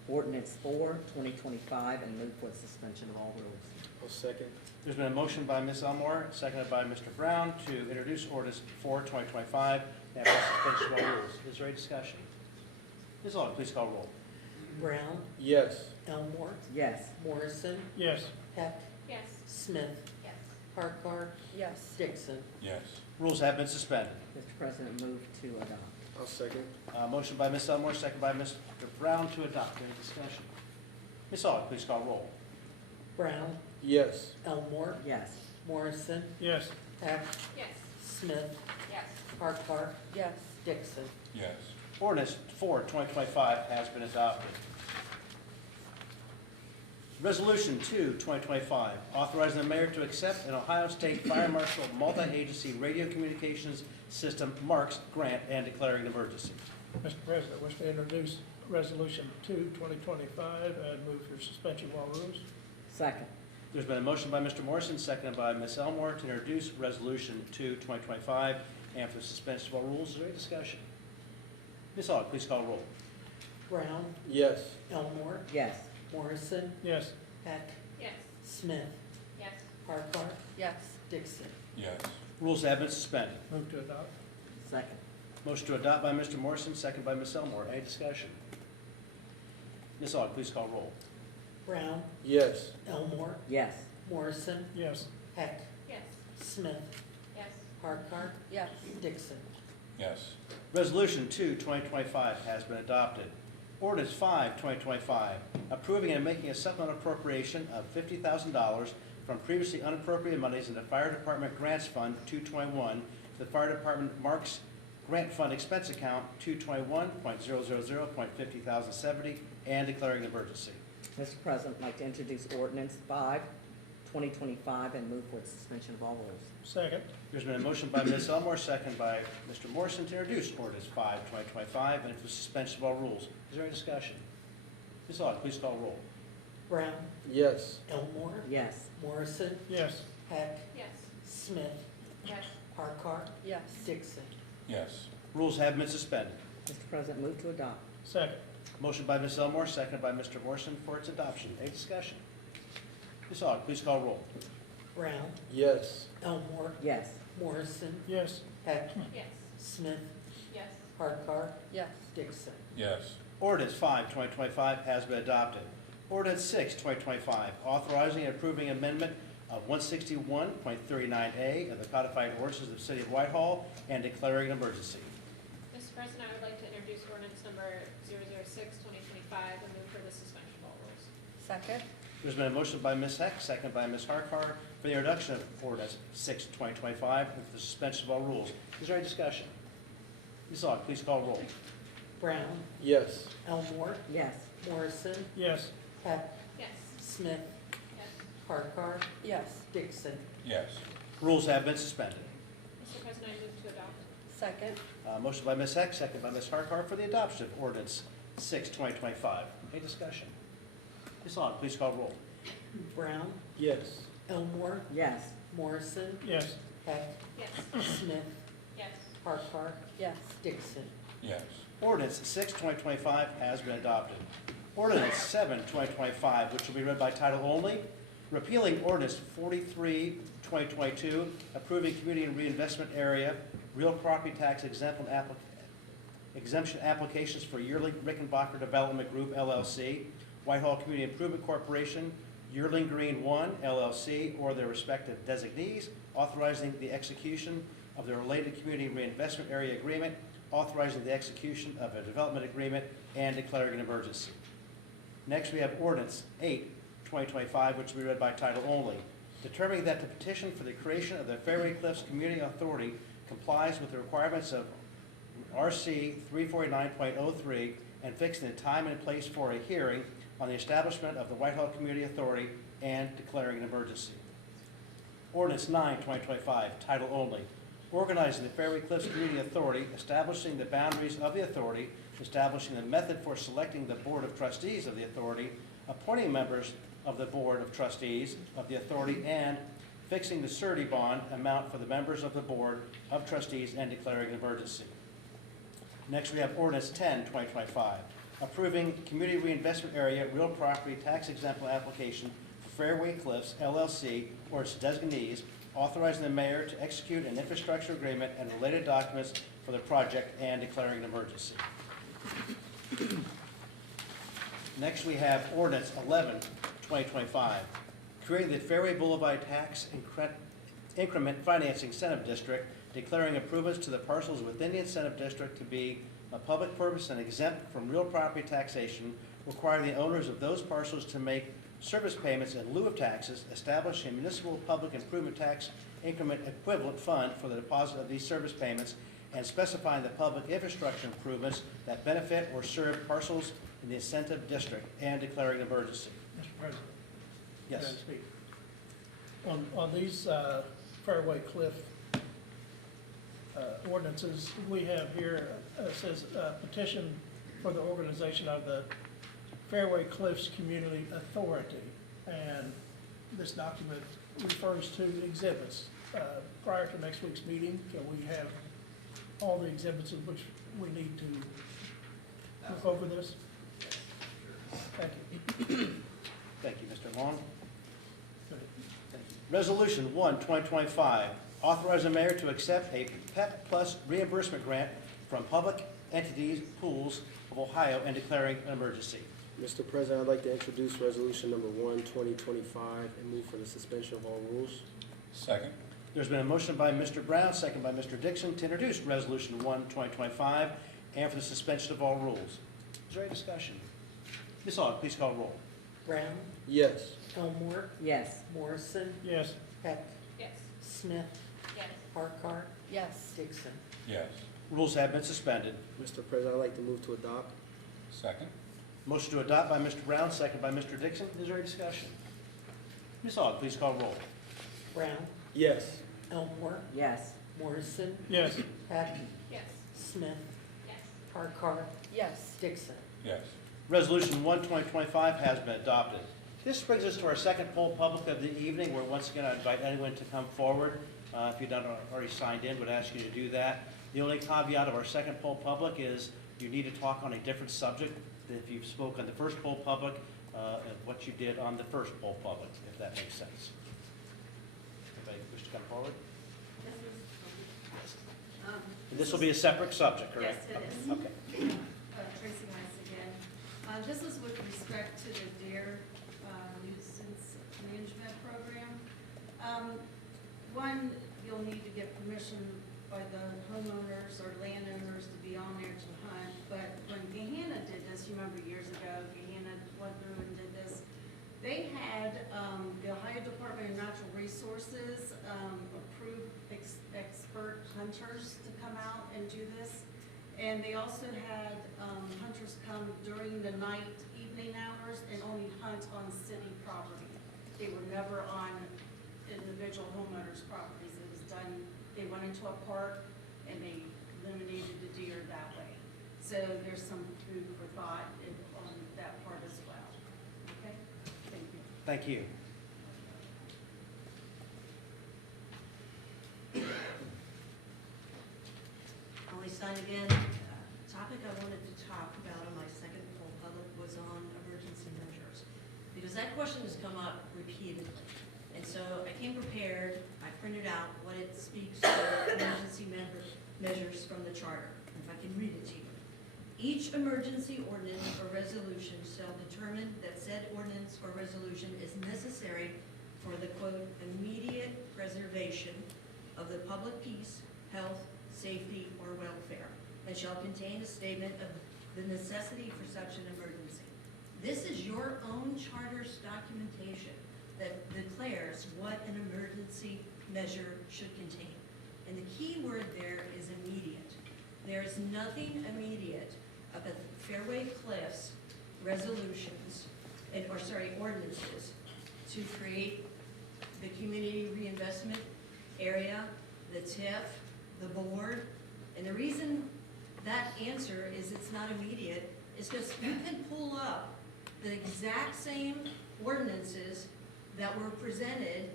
ordinance 4, 2025, and move for the suspension of all rules. I'll second. There's been a motion by Ms. Elmore, seconded by Mr. Brown, to introduce ordinance 4, 2025, and for suspension of all rules. Is there any discussion? Ms. Aug, please call roll. Brown, Yes. Elmore. Yes. Morrison, Yes. Heck, Yes. Smith, Yes. Harkar, Yes. Dixon. Yes. Rules have been suspended. Mr. President, move to adopt. I'll second. Motion by Ms. Elmore, seconded by Mr. Brown to adopt. Any discussion? Ms. Aug, please call roll. Brown, Yes. Elmore. Yes. Morrison, Yes. Heck, Yes. Smith, Yes. Harkar. Yes. Dixon. Yes. Ordinance 4, 2025 has been adopted. Resolution 2, 2025, authorizing the mayor to accept an Ohio State Fire Marshal Multi-Agency Radio Communications System (MARCS) grant and declaring an emergency. Mr. President, I wish to introduce Resolution 2, 2025, and move for suspension of all rules. Second. There's been a motion by Mr. Morrison, seconded by Ms. Elmore, to introduce Resolution 2, 2025, and for suspension of all rules. Is there any discussion? Ms. Aug, please call roll. Brown, Yes. Elmore. Yes. Morrison, Yes. Heck, Yes. Smith, Yes. Harkar. Yes. Dixon. Yes. Rules have been suspended. Move to adopt. Second. Motion to adopt by Mr. Morrison, seconded by Ms. Elmore. Any discussion? Ms. Aug, please call roll. Brown, Yes. Elmore. Yes. Morrison, Yes. Heck, Yes. Smith, Yes. Harkar. Yes. Dixon. Yes. Resolution 2, 2025 has been adopted. Ordinance 5, 2025, approving and making a supplemental appropriation of $50,000 from previously unappropriated monies in the Fire Department Grants Fund 221 to the Fire Department Marks Grant Fund Expense Account 221.000.50,070 and declaring an emergency. Mr. President, I'd like to introduce ordinance 5, 2025, and move for the suspension of all rules. Second. There's been a motion by Ms. Elmore, second by Mr. Morrison, to introduce ordinance 5, 2025, and for suspension of all rules. Is there any discussion? Ms. Aug, please call roll. Brown, Yes. Elmore. Yes. Morrison, Yes. Heck, Yes. Smith, Yes. Harkar. Yes. Dixon. Yes. Rules have been suspended. Mr. President, move to adopt. Second. Motion by Ms. Elmore, seconded by Mr. Morrison for its adoption. Any discussion? Ms. Aug, please call roll. Brown, Yes. Elmore. Yes. Morrison, Yes. Heck, Yes. Smith, Yes. Harkar. Yes. Dixon. Yes. Ordinance 5, 2025 has been adopted. Ordinance 6, 2025, authorizing and approving amendment of 161.39A of the codified ordinances of the City of Whitehall and declaring an emergency. Mr. President, I would like to introduce ordinance number 006, 2025, and move for the suspension of all rules. Second? There's been a motion by Ms. Heck, seconded by Ms. Harkar for the introduction of ordinance 6, 2025, and for the suspension of all rules. Is there any discussion? Ms. Aug, please call roll. Brown, Yes. Elmore. Yes. Morrison, Yes. Heck, Yes. Smith, Yes. Harkar. Yes. Dixon. Yes. Rules have been suspended. Mr. President, I move to adopt. Second? Motion by Ms. Heck, seconded by Ms. Harkar for the adoption of ordinance 6, 2025. Any discussion? Ms. Aug, please call roll. Brown, Yes. Elmore. Yes. Morrison, Yes. Yes. Heck, Smith, Yes. Harkar. Yes. Dixon. Yes. Ordinance 6, 2025 has been adopted. Ordinance 7, 2025, which will be read by title only, repealing ordinance 43, 2022, approving community reinvestment area, real property tax exemption applications for yearly Rickenbacker Development Group LLC, Whitehall Community Improvement Corporation, Yearling Green 1 LLC, or their respective designees, authorizing the execution of the related community reinvestment area agreement, authorizing the execution of a development agreement, and declaring an emergency. Next, we have ordinance 8, 2025, which will be read by title only, determining that the petition for the creation of the Fairway Cliffs Community Authority complies with the requirements of RC 349.03 and fixing the time and place for a hearing on the establishment of the Whitehall Community Authority and declaring an emergency. Ordinance 9, 2025, title only, organizing the Fairway Cliffs Community Authority, establishing the boundaries of the authority, establishing the method for selecting the Board of Trustees of the authority, appointing members of the Board of Trustees of the authority, and fixing the surety bond amount for the members of the Board of Trustees and declaring an emergency. Next, we have Ordinance 10, 2025, approving Community Reinvestment Area Real Property Tax Exempt application for Fairway Cliffs LLC or its designees, authorizing the mayor to execute an infrastructure agreement and related documents for the project and declaring an emergency. Next, we have Ordinance 11, 2025, creating the Fairway Boulevard Tax Increment Financing Incentive District, declaring improvements to the parcels within the incentive district to be a public purpose and exempt from real property taxation, requiring the owners of those parcels to make service payments in lieu of taxes, establishing a municipal public improvement tax increment equivalent fund for the deposit of these service payments, and specifying the public infrastructure improvements that benefit or serve parcels in the incentive district, and declaring an emergency. Mr. President? Yes. Can I speak? On these Fairway Cliff ordinances, we have here, says petition for the organization of the Fairway Cliffs Community Authority. And this document refers to exhibits. Prior to next week's meeting, can we have all the exhibits of which we need to look over this? Thank you. Thank you, Mr. Long. Thank you. Resolution 1, 2025, authorizing the mayor to accept a PEP Plus reimbursement grant from Public Entities Pools of Ohio and declaring an emergency. Mr. President, I'd like to introduce resolution number 1, 2025, and move for the suspension of all rules. Second. There's been a motion by Mr. Brown, second by Mr. Dixon, to introduce Resolution 1, 2025, and for the suspension of all rules. Is there any discussion? Ms. Aug, please call roll. Brown, Yes. Elmore, Yes. Morrison, Yes. Peck, Yes. Smith, Yes. Harkart. Yes. Dixon. Yes. Rules have been suspended. Mr. President, I'd like to move to adopt. Second. Motion to adopt by Mr. Brown, second by Mr. Dixon. Is there any discussion? Ms. Aug, please call roll. Brown, Yes. Elmore, Yes. Morrison, Yes. Peck, Yes. Smith, Yes. Harkart. Yes. Dixon. Yes. Resolution 1, 2025 has been adopted. This brings us to our second poll public of the evening, where once again I invite anyone to come forward. If you've not already signed in, would ask you to do that. The only caveat of our second poll public is you need to talk on a different subject if you've spoken on the first poll public, of what you did on the first poll public, if that makes sense. Anybody wish to come forward? And this will be a separate subject, correct? Yes, it is. Okay. Tracy Weiss again. This is with respect to the deer nuisance management program. One, you'll need to get permission by the homeowners or landowners to be on there to hunt. But when Gahanna did this, you remember years ago, Gahanna went through and did this. They had the Ohio Department of Natural Resources approve expert hunters to come out and do this. And they also had hunters come during the night, evening hours, and only hunt on city property. They were never on individual homeowners' properties. It was done, they went into a park and they eliminated the deer that way. So there's some food for thought on that part as well. Okay? Thank you. Thank you. Holly Stein again. Topic I wanted to talk about on my second poll public was on emergency measures. Because that question has come up repeatedly. And so I came prepared, I printed out what it speaks to emergency measures from the charter. If I can read it to you. Each emergency ordinance or resolution shall determine that said ordinance or resolution is necessary for the quote, immediate preservation of the public peace, health, safety, or welfare, and shall contain a statement of the necessity for such an emergency. This is your own charter's documentation that declares what what an emergency measure should contain. And the key word there is immediate. There is nothing immediate about the Fairway Cliffs resolutions, ordinances to create the community reinvestment area, the TIF, the board. And the reason that answer is it's not immediate is because you can pull up the exact same ordinances that were presented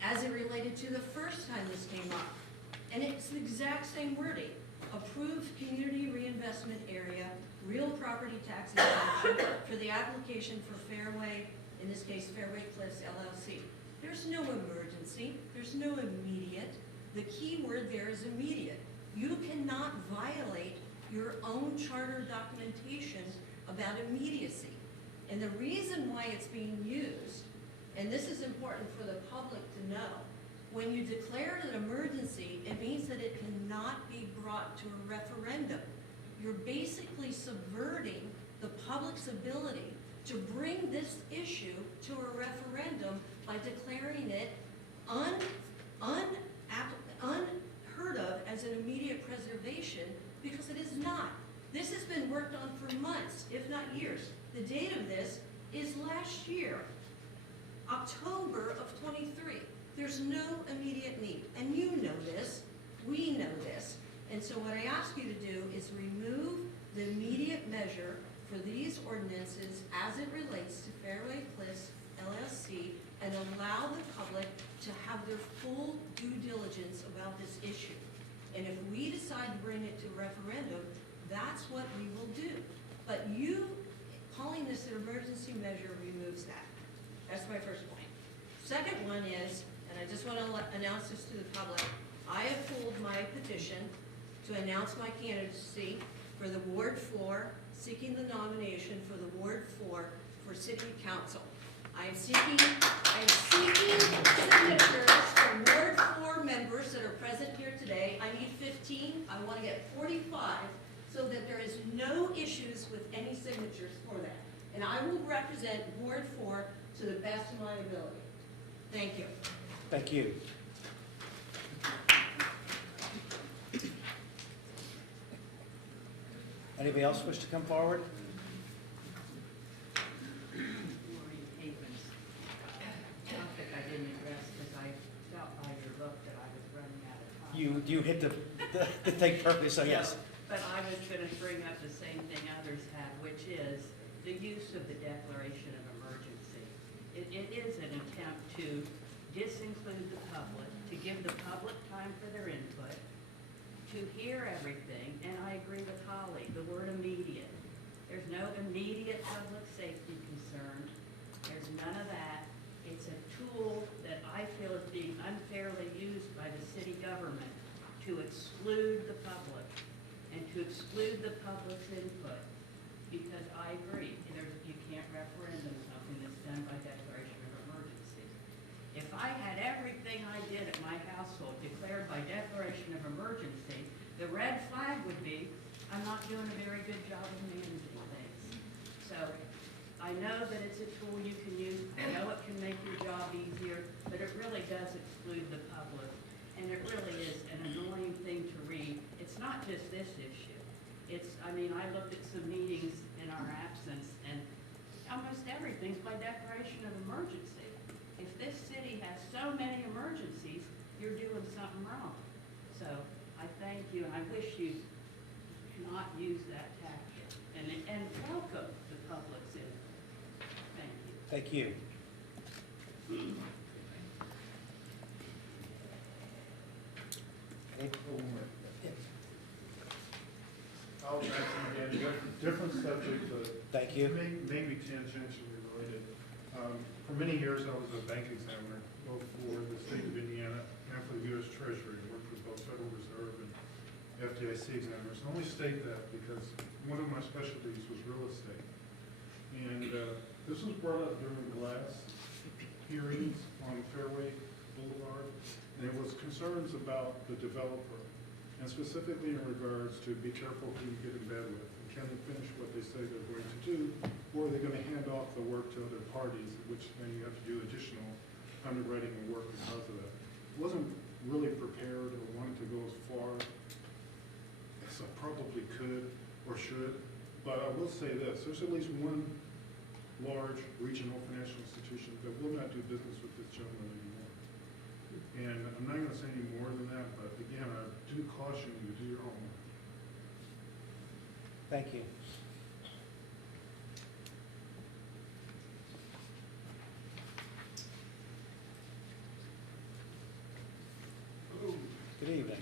as it related to the first time this came up. And it's the exact same wording. Approved community reinvestment area, real property tax exemption for the application for Fairway, in this case Fairway Cliffs LLC. There's no emergency, there's no immediate. The key word there is immediate. You cannot violate your own charter documentation about immediacy. And the reason why it's being used, and this is important for the public to know, when you declare an emergency, it means that it cannot be brought to a referendum. You're basically subverting the public's ability to bring this issue to a referendum by declaring it unheard of as an immediate preservation, because it is not. This has been worked on for months, if not years. The date of this is last year, October of '23. There's no immediate need, and you know this, we know this. And so what I ask you to do is remove the immediate measure for these ordinances as it relates to Fairway Cliffs LLC and allow the public to have their full due diligence about this issue. And if we decide to bring it to referendum, that's what we will do. But you calling this an emergency measure removes that. That's my first point. Second one is, and I just want to announce this to the public, I have pulled my petition to announce my candidacy for the Ward 4, seeking the nomination for the Ward 4 for City Council. I am seeking signatures from Ward 4 members that are present here today. I need 15. I want to get 45 so that there is no issues with any signatures for that. And I will represent Ward 4 to the best of my ability. Thank you. Thank you. Anybody else wish to come forward? Maureen Havens. Topic I didn't address because I felt by your look that I was running out of time. You hit the thing perfectly, so yes. But I was going to bring up the same thing others have, which is the use of the declaration of emergency. It is an attempt to disinclude the public, to give the public time for their input, to hear everything, and I agree with Holly, the word immediate. There's no immediate public safety concern. There's none of that. It's a tool that I feel is being unfairly used by the city government to exclude the public and to exclude the public's input. Because I agree, you can't referendum something that's done by declaration of emergency. If I had everything I did at my household declared by declaration of emergency, the red flag would be, I'm not doing a very good job of managing things. So I know that it's a tool you can use. I know it can make your job easier, but it really does exclude the public. And it really is an annoying thing to read. It's not just this issue. I looked at some meetings in our absence, and almost everything's by declaration of emergency. If this city has so many emergencies, you're doing something wrong. So I thank you, and I wish you not use that tactic, and welcome the public's input. Thank you. Thank you. I'll mention again, different subject, but Thank you. maybe tangentially related. For many years, I was a bank examiner, both for the state of Indiana and for the U.S. Treasury. I worked for both Federal Reserve and FDIC examiners. I only state that because one of my specialties was real estate. And this was brought up during the last hearings on Fairway Boulevard. And there was concerns about the developer, and specifically in regards to be careful who you get in bed with. And can they finish what they say they're going to do, or are they going to hand off the work to other parties, which then you have to do additional underwriting and work because of that. Wasn't really prepared or wanted to go as far as I probably could or should, but I will say this, there's at least one large regional financial institution that will not do business with this gentleman anymore. And I'm not gonna say any more than that, but again, I do caution you to do your homework. Thank you. Good evening.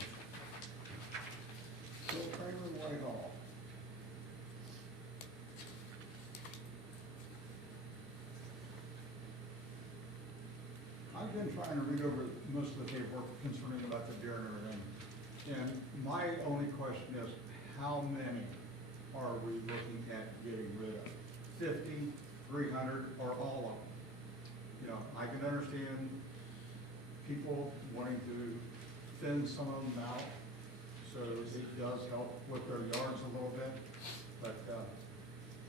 Bill Kramer, Whitehall. I've been trying to read over most of the paperwork concerning about the deer and everything. And my only question is, how many are we looking at getting rid of? 50, 300, or all of them? You know, I can understand people wanting to thin some of them out, so it does help with their yards a little bit. But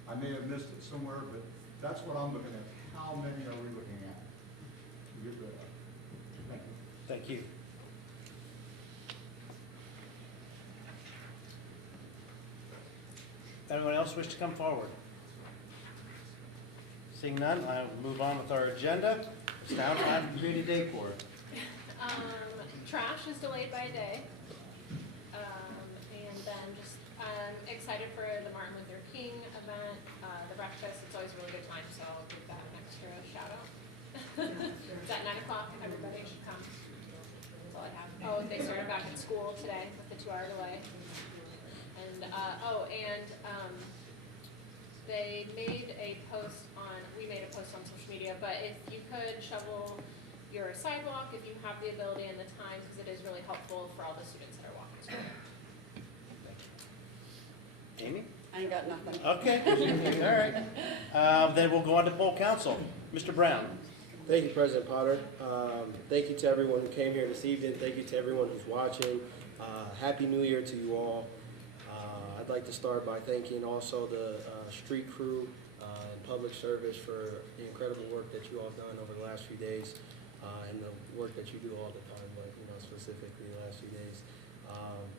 I may have missed it somewhere, but that's what I'm looking at. How many are we looking at to get rid of? Thank you. Thank you. Anyone else wish to come forward? Seeing none, I will move on with our agenda. It's now time for community day for it. Trash is delayed by a day. And then just, excited for the Martin Luther King event, the breakfast. It's always a really good time, so I'll give that an extra shout out. It's at 9 o'clock. Everybody should come. That's all I have. Oh, they started back in school today with the 2-hour delay. And, they made a post on, we made a post on social media, but if you could shovel your sidewalk, if you have the ability and the time, because it is really helpful for all the students that are walking to school. Amy? I ain't got nothing. Okay, all right. Then we'll go on to full council. Mr. Brown? Thank you, President Potter. Thank you to everyone who came here this evening. Thank you to everyone who's watching. Happy New Year to you all. I'd like to start by thanking also the street crew and public service for the incredible work that you all done over the last few days, and the work that you do all the time, but specifically the last few days.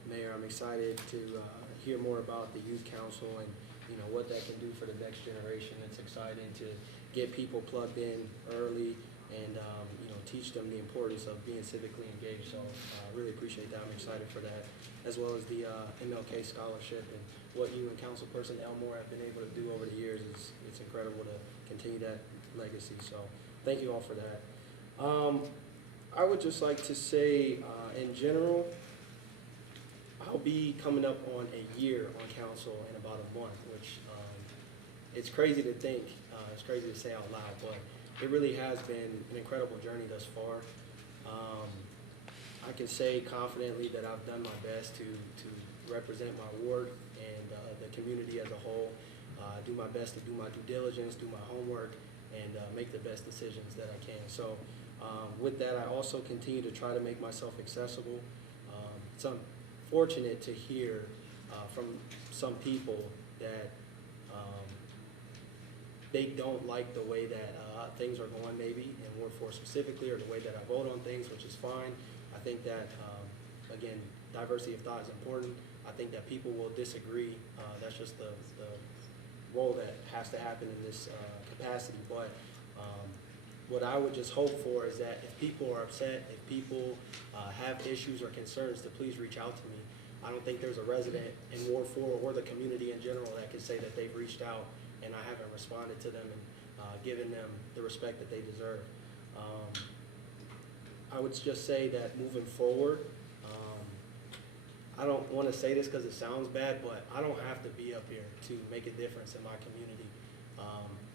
Mayor, I'm excited to hear more about the youth council and what that can do for the next generation. It's exciting to get people plugged in early and teach them the importance of being civically engaged. So I really appreciate that. I'm excited for that, as well as the MLK scholarship and what you and Councilperson Elmore have been able to do over the years. It's incredible to continue that legacy. So thank you all for that. I would just like to say, in general, I'll be coming up on a year on council in about a month, which it's crazy to think, it's crazy to say out loud, but it really has been an incredible journey thus far. I can say confidently that I've done my best to represent my ward and the community as a whole, do my best to do my due diligence, do my homework, and make the best decisions that I can. So with that, I also continue to try to make myself accessible. It's unfortunate to hear from some people that they don't like the way that things are going maybe in Ward 4 specifically, or the way that I vote on things, which is fine. I think that, again, diversity of thought is important. I think that people will disagree. That's just the role that has to happen in this capacity. But what I would just hope for is that if people are upset, if people have issues or concerns, to please reach out to me. I don't think there's a resident in Ward 4 or the community in general that can say that they've reached out and I haven't responded to them and given them the respect that they deserve. I would just say that moving forward, I don't want to say this because it sounds bad, but I don't have to be up here to make a difference in my community.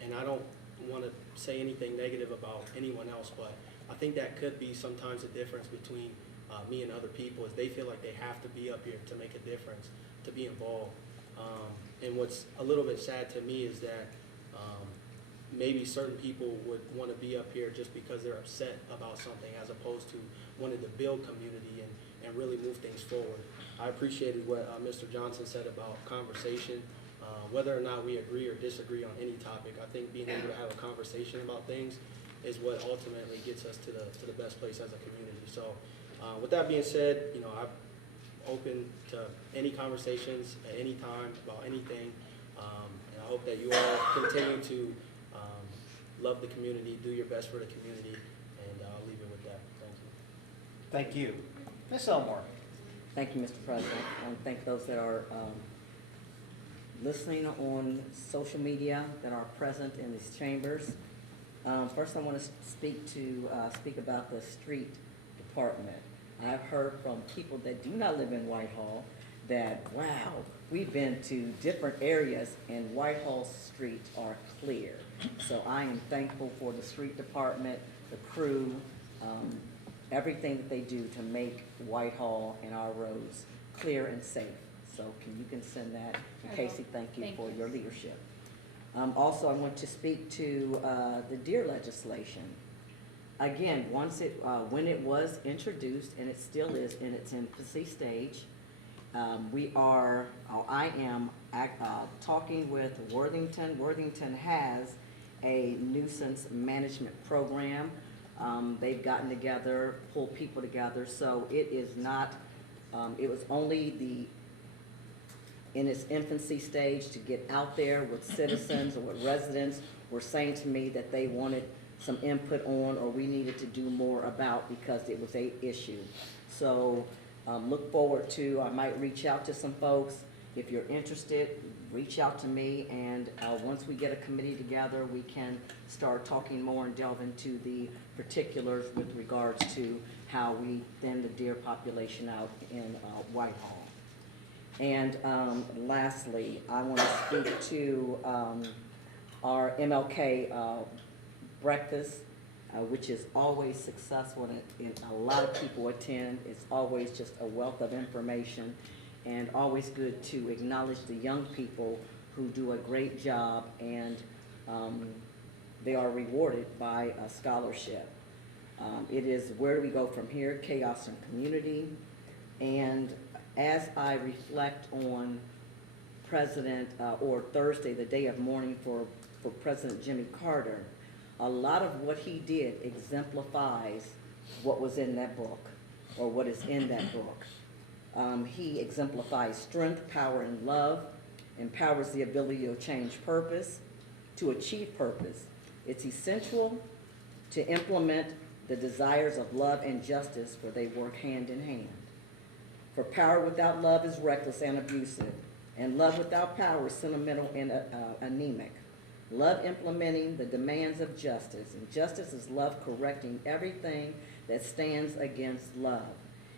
And I don't want to say anything negative about anyone else, but I think that could be sometimes the difference between me and other people, is they feel like they have to be up here to make a difference, to be involved. And what's a little bit sad to me is that maybe certain people would want to be up here just because they're upset about something, as opposed to wanting to build community and really move things forward. I appreciated what Mr. Johnson said about conversation. Whether or not we agree or disagree on any topic, I think being able to have a conversation about things is what ultimately gets us to the best place as a community. So with that being said, you know, I'm open to any conversations at any time about anything. And I hope that you all continue to love the community, do your best for the community, and I'll leave it with that. Thank you. Thank you. Ms. Elmore. Thank you, Mr. President. I want to thank those that are listening on social media, that are present in these chambers. First, I want to speak about the street department. I've heard from people that do not live in Whitehall that, wow, we've been to different areas and Whitehall streets are clear. So I am thankful for the street department, the crew, everything that they do to make Whitehall and our roads clear and safe. So you can send that. And Casey, thank you for your leadership. Also, I want to speak to the deer legislation. Again, when it was introduced, and it still is in its infancy stage, I am talking with Worthington. Worthington has a nuisance management program. They've gotten together, pulled people together, so it is not, it was only in its infancy stage to get out there with citizens or with residents were saying to me that they wanted some input on, or we needed to do more about, because it was an issue. So look forward to, I might reach out to some folks. If you're interested, reach out to me, and once we get a committee together, we can start talking more and delve into the particulars with regards to how we thin the deer population out in Whitehall. And lastly, I want to speak to our MLK breakfast, which is always successful, and a lot of people attend. It's always just a wealth of information, and always good to acknowledge the young people who do a great job, and they are rewarded by a scholarship. It is Where Do We Go From Here? Chaos and Community. And as I reflect on Thursday, the day of mourning for President Jimmy Carter, a lot of what he did exemplifies what was in that book, or what is in that book. He exemplifies strength, power, and love, empowers the ability to change purpose, to achieve purpose. It's essential to implement the desires of love and justice, for they work hand in hand. For power without love is reckless and abusive, and love without power is sentimental and anemic. Love implementing the demands of justice, and justice is love correcting everything that stands against love.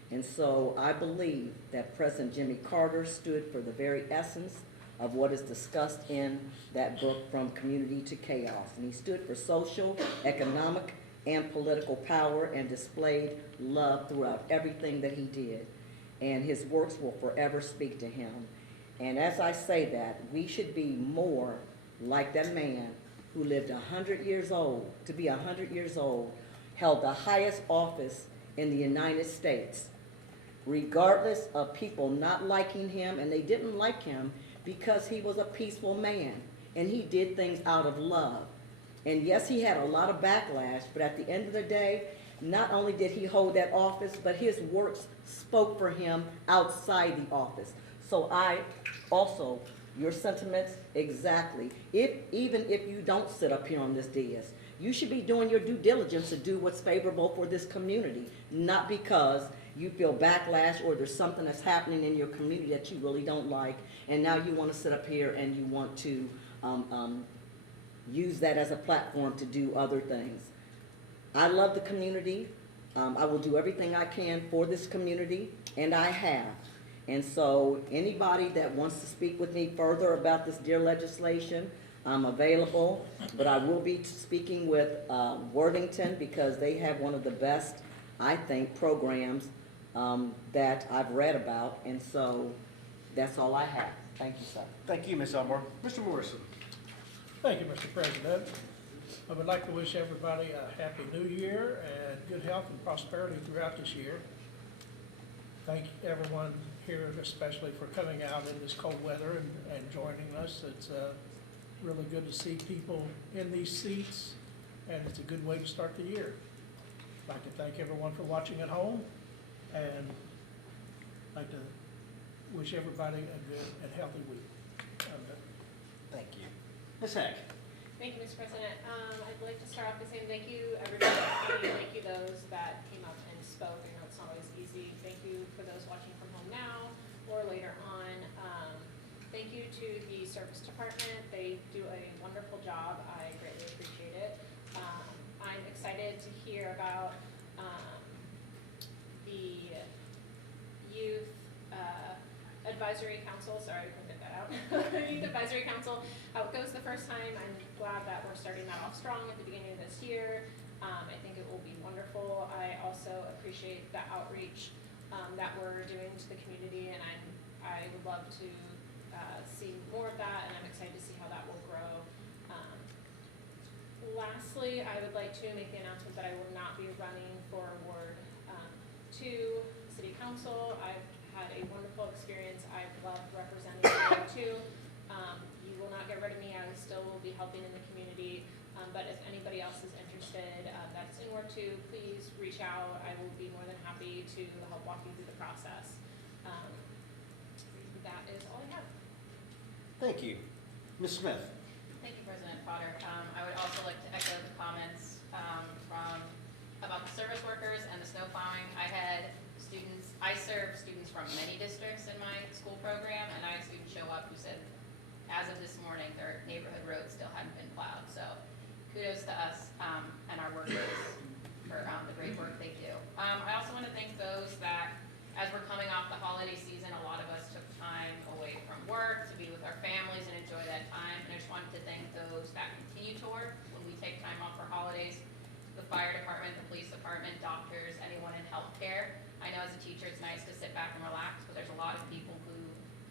And so I believe that President Jimmy Carter stood for the very essence of what is discussed in that book, From Community to Chaos. And he stood for social, economic, and political power, and displayed love throughout everything that he did. And his works will forever speak to him. And as I say that, we should be more like that man who lived 100 years old, to be 100 years old, held the highest office in the United States, regardless of people not liking him, and they didn't like him because he was a peaceful man, and he did things out of love. And yes, he had a lot of backlash, but at the end of the day, not only did he hold that office, but his works spoke for him outside the office. So I also, your sentiments, exactly. Even if you don't sit up here on this dais, you should be doing your due diligence to do what's favorable for this community, not because you feel backlash or there's something that's happening in your community that you really don't like, and now you want to sit up here and you want to use that as a platform to do other things. I love the community. I will do everything I can for this community, and I have. And so anybody that wants to speak with me further about this deer legislation, I'm available, but I will be speaking with Worthington, because they have one of the best, I think, programs that I've read about, and so that's all I have. Thank you, sir. Thank you, Ms. Elmore. Mr. Morrison. Thank you, Mr. President. I would like to wish everybody a happy new year and good health and prosperity throughout this year. Thank everyone here, especially for coming out in this cold weather and joining us. It's really good to see people in these seats and it's a good way to start the year. I'd like to thank everyone for watching at home, and I'd like to wish everybody a good and healthy week. Thank you. Ms. Heck? Thank you, Mr. President. I'd like to start off by saying thank you, everybody. Thank you those that came up and spoke. I know it's not always easy. Thank you for those watching from home now or later on. Thank you to the service department. They do a wonderful job. I greatly appreciate it. I'm excited to hear about the youth advisory council. Sorry, I printed that out. Youth advisory council. How it goes the first time. I'm glad that we're starting that off strong at the beginning of this year. I think it will be wonderful. I also appreciate the outreach that we're doing to the community, and I would love to see more of that, and I'm excited to see how that will grow. Lastly, I would like to make the announcement that I will not be running for Ward 2 City Council. I've had a wonderful experience. I've loved representing Ward 2. You will not get rid of me. I still will be helping in the community. But if anybody else is interested that's in Ward 2, please reach out. I will be more than happy to help walk you through the process. That is all I have. Thank you. Ms. Smith? Thank you, President Potter. I would also like to echo the comments about the service workers and the snow plowing. I serve students from many districts in my school program, and I had students show up who said, as of this morning, their neighborhood roads still hadn't been plowed. So kudos to us and our workers for the great work they do. I also want to thank those that, as we're coming off the holiday season, a lot of us took time away from work to be with our families and enjoy that time. And I just wanted to thank those that continue to work when we take time off for holidays. The fire department, the police department, doctors, anyone in healthcare. I know as a teacher it's nice to sit back and relax, but there's a lot of people who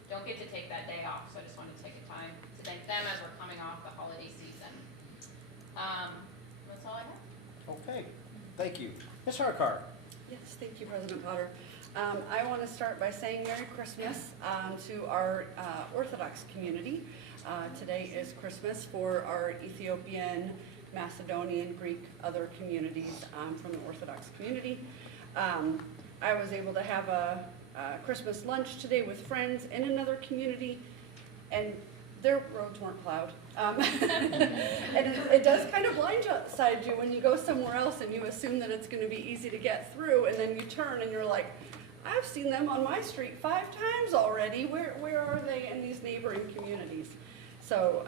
don't get to take that day off. So I just wanted to take a time to thank them as we're coming off the holiday season. That's all I have. Okay, thank you. Ms. Harkar? Yes, thank you, President Potter. I want to start by saying Merry Christmas to our Orthodox community. Today is Christmas for our Ethiopian, Macedonian, Greek, other communities from the Orthodox community. I was able to have a Christmas lunch today with friends in another community, and their roads weren't plowed. And it does kind of blindside you when you go somewhere else and you assume that it's going to be easy to get through, and then you turn and you're like, I've seen them on my street 5 times already. Where are they in these neighboring communities? So,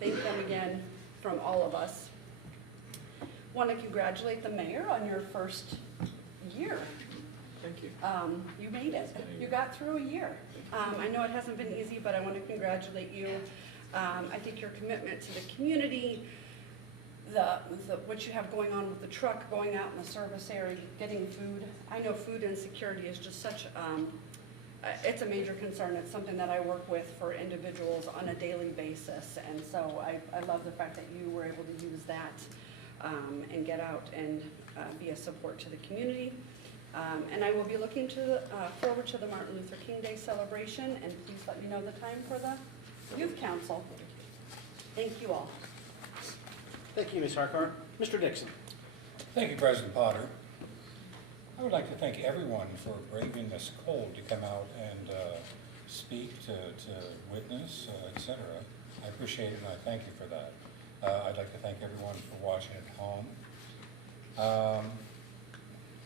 thank them again from all of us. Want to congratulate the mayor on your first year. Thank you. You made it. You got through a year. I know it hasn't been easy, but I want to congratulate you. I think your commitment to the community, what you have going on with the truck, going out in the service area, getting food. I know food insecurity is just such, it's a major concern. It's something that I work with for individuals on a daily basis. And so I love the fact that you were able to use that and get out and be a support to the community. And I will be looking forward to the Martin Luther King Day celebration, and please let me know the time for the Youth Council. Thank you all. Thank you, Ms. Harkar. Mr. Dixon? Thank you, President Potter. I would like to thank everyone for braving this cold to come out and speak, to witness, etc. I appreciate it, and I thank you for that. I'd like to thank everyone for watching at home.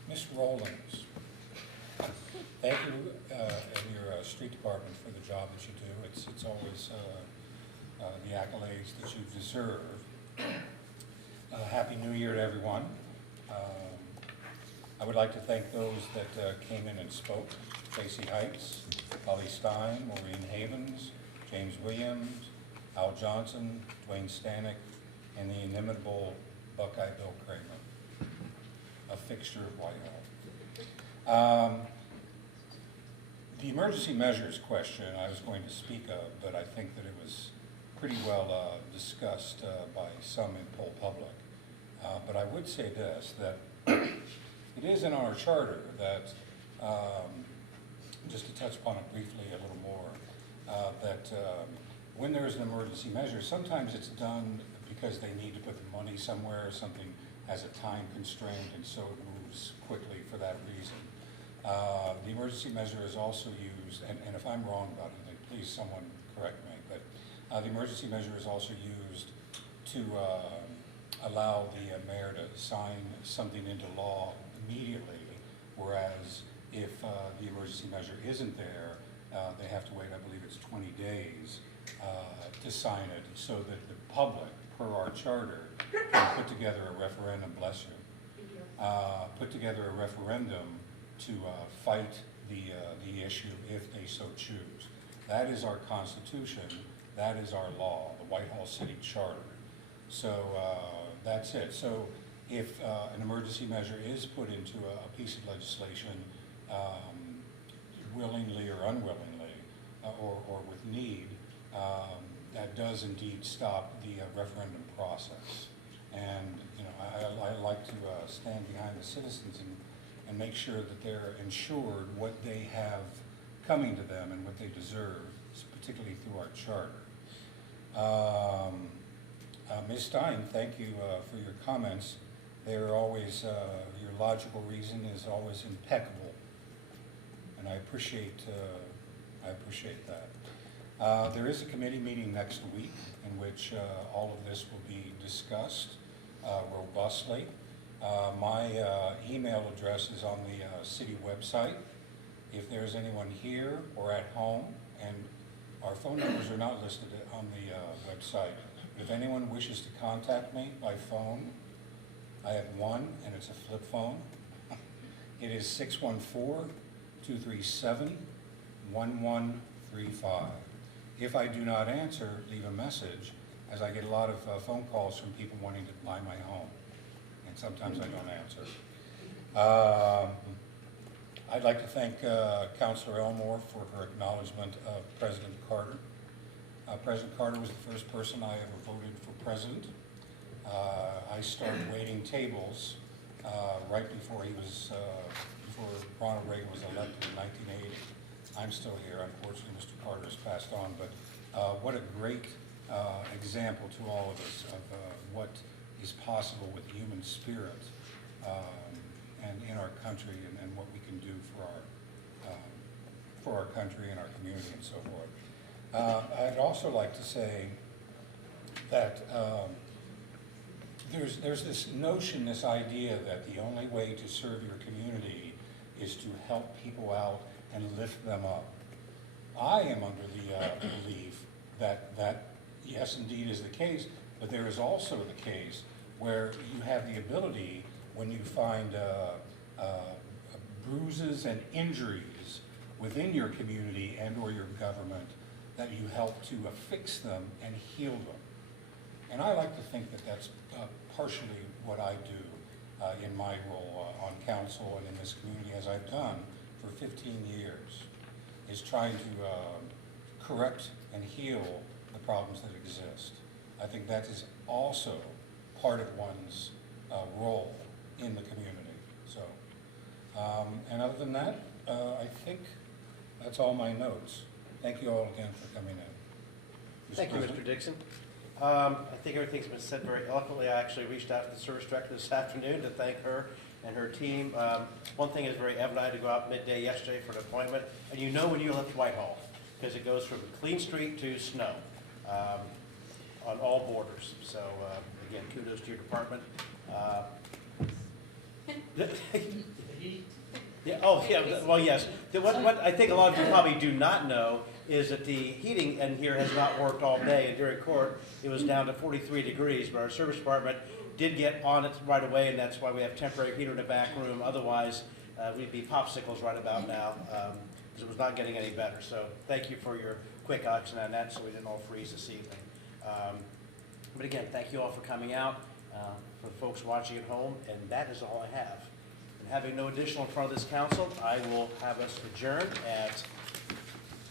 Ms. Rollins, thank you and your street department for the job that you do. It's always the accolades that you deserve. Happy New Year to everyone. I would like to thank those that came in and spoke. Tracy Heights, Holly Stein, Maureen Havens, James Williams, Al Johnson, Dwayne Stanek, and the inimitable Buckeye Bill Kramer, a fixture of Whitehall. The emergency measures question I was going to speak of, but I think that it was pretty well discussed by some in poll public. But I would say this, that it is in our charter that, just to touch upon it briefly a little more, that when there is an emergency measure, sometimes it's done because they need to put the money somewhere, or something has a time constraint, and so it moves quickly for that reason. The emergency measure is also used, and if I'm wrong about it, then please someone correct me, but the emergency measure is also used to allow the mayor to sign something into law immediately, whereas if the emergency measure isn't there, they have to wait, I believe it's 20 days to sign it, so that the public, per our charter, can put together a referendum, bless you, put together a referendum to fight the issue if they so choose. That is our Constitution, that is our law, the Whitehall City Charter. So that's it. So if an emergency measure is put into a piece of legislation willingly or unwillingly, or with need, that does indeed stop the referendum process. And you know, I like to stand behind the citizens and make sure that they're ensured what they have coming to them and what they deserve, particularly through our charter. Ms. Stein, thank you for your comments. They're always, your logical reason is always impeccable, and I appreciate that. There is a committee meeting next week in which all of this will be discussed robustly. My email address is on the city website. If there's anyone here or at home, and our phone numbers are not listed on the website. If anyone wishes to contact me by phone, I have one, and it's a flip phone. It is 614-237-1135. If I do not answer, leave a message, as I get a lot of phone calls from people wanting to buy my home, and sometimes I don't answer. I'd like to thank Councilor Elmore for her acknowledgement of President Carter. President Carter was the first person I ever voted for president. I started waiting tables right before before Ronald Reagan was elected in 1980. I'm still here. Unfortunately, Mr. Carter has passed on, but what a great example to all of us of what is possible with human spirit and in our country, and what we can do for our country and our community and so forth. I'd also like to say that there's this notion, this idea that the only way to serve your community is to help people out and lift them up. I am under the belief that yes, indeed is the case, but there is also the case where you have the ability, when you find bruises and injuries within your community and or your government, that you help to fix them and heal them. And I like to think that that's partially what I do in my role on council and in this community, as I've done for 15 years, is trying to correct and heal the problems that exist. I think that is also part of one's role in the community. So, and other than that, I think that's all my notes. Thank you all again for coming in. Thank you, Mr. Dixon. I think everything's been said very eloquently. I actually reached out to the service director this afternoon to thank her and her team. One thing is very evident. I had to go out midday yesterday for an appointment, and you know when you left Whitehall, because it goes from clean street to snow on all borders. So again, kudos to your department. Yeah. Oh, yeah. Well, yes. What I think a lot of you probably do not know is that the heating in here has not worked all day, and during court it was down to 43 degrees. But our service department did get on it right away, and that's why we have temporary heater in the back room. Otherwise, we'd be popsicles right about now because it was not getting any better. So thank you for your quick action on that, so we didn't all freeze this evening. But again, thank you all for coming out. For the folks watching at home, and that is all I have. And having no additional in front of this council, I will have us adjourn at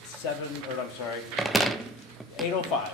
8:05.